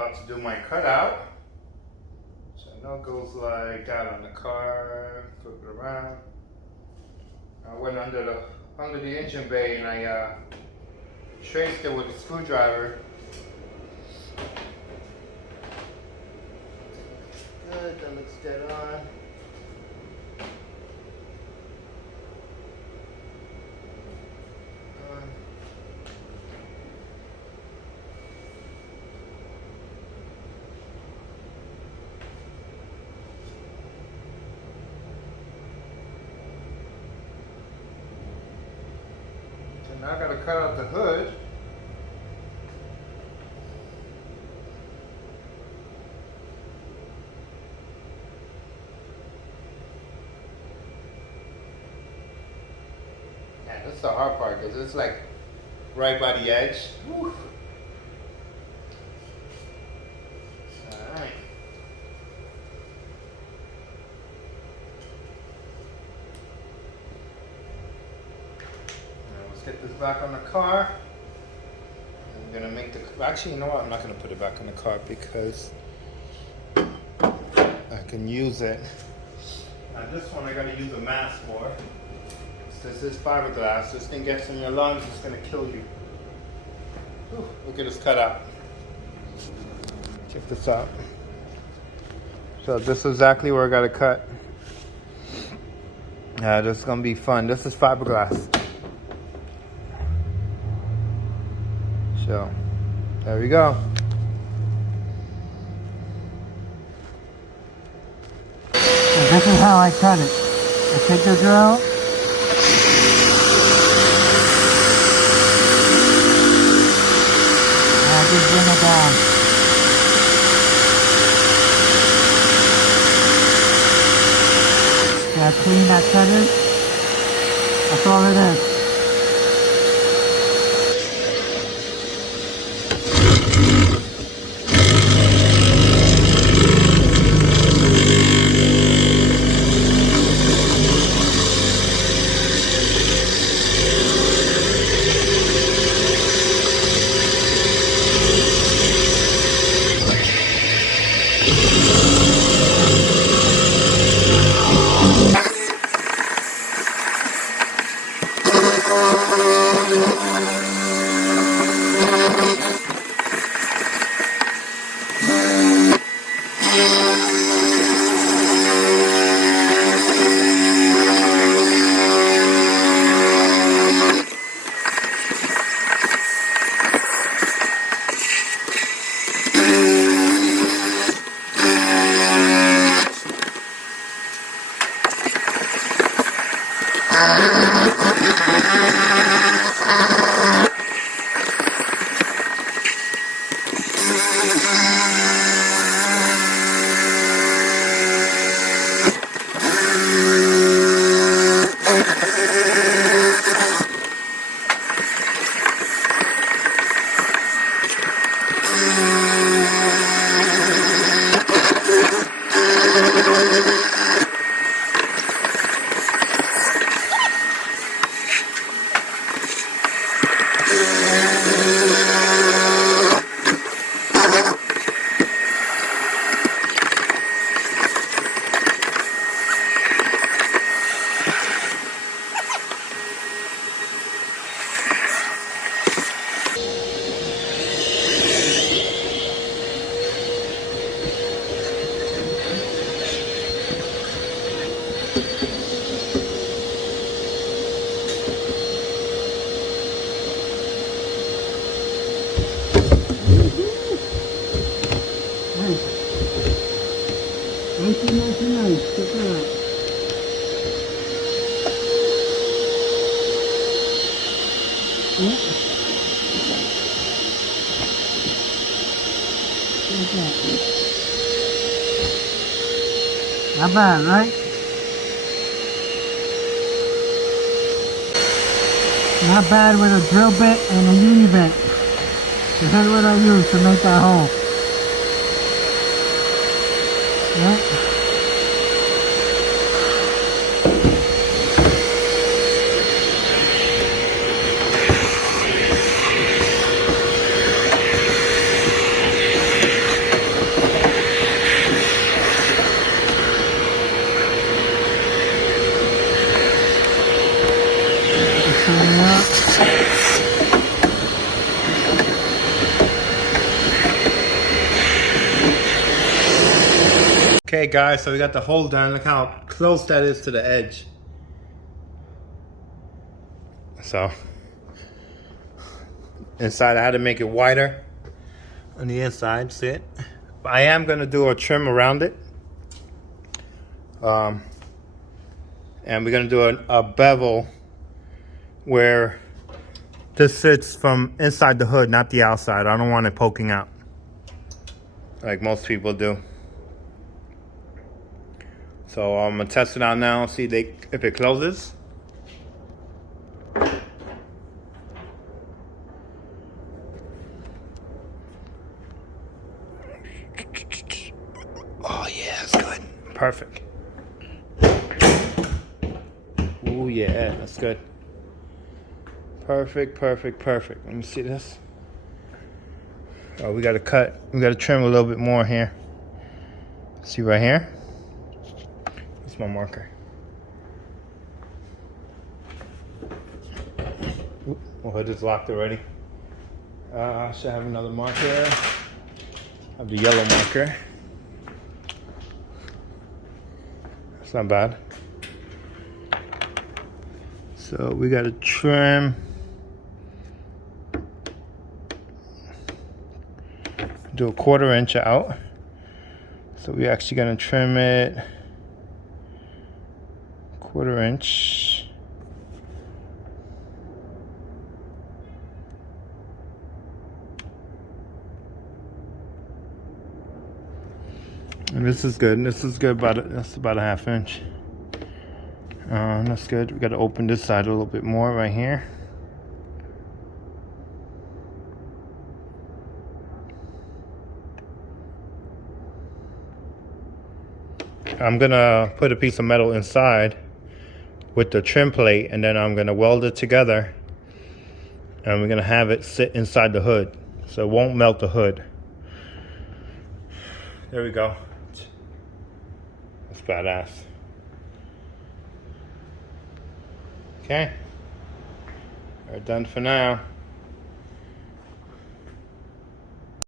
about to do my cutout. So I know it goes like that on the car, flip it around. I went under the engine bay and I traced it with a screwdriver. Good, that looks dead on. Now I gotta cut out the hood. Yeah, that's the hard part because it's like right by the edge. Whew. Alright. Let's get this back on the car. I'm gonna make the, actually, you know what? I'm not gonna put it back on the car because I can use it. Now this one I gotta use a mask for. This is fiberglass. This thing gets in your lungs, it's gonna kill you. Whew, look at this cutout. Check this out. So this is exactly where I gotta cut. This is gonna be fun. This is fiberglass. So, there we go. And this is how I cut it. I take the drill. And I just bring it down. Gotta clean that cutter. That's all it is. Nice. Check that out. Yeah. Like that. Not bad, right? Not bad with a drill bit and a uni bit. This is what I use to make that hole. Yeah. Okay guys, so we got the hole done. Look how close that is to the edge. So inside I had to make it wider on the inside, see it? But I am gonna do a trim around it. And we're gonna do a bevel where this sits from inside the hood, not the outside. I don't want it poking out like most people do. So I'm gonna test it out now, see if it closes. Oh yeah, that's good. Perfect. Oh yeah, that's good. Perfect, perfect, perfect. Let me see this. Oh, we gotta trim a little bit more here. See right here? That's my marker. Oop, my hood is locked already. I should have another marker. I have the yellow marker. That's not bad. So we gotta trim. Do a 1/4 inch out. So we're actually gonna trim it 1/4 inch. And this is good. This is good. That's about a 1/2 inch. That's good. We got to open this side a little bit more right here. I'm gonna put a piece of metal inside with the trim plate, and then I'm gonna weld it together, and we're gonna have it sit inside the hood, so it won't melt the hood. There we go. That's badass. Okay, we're done for now.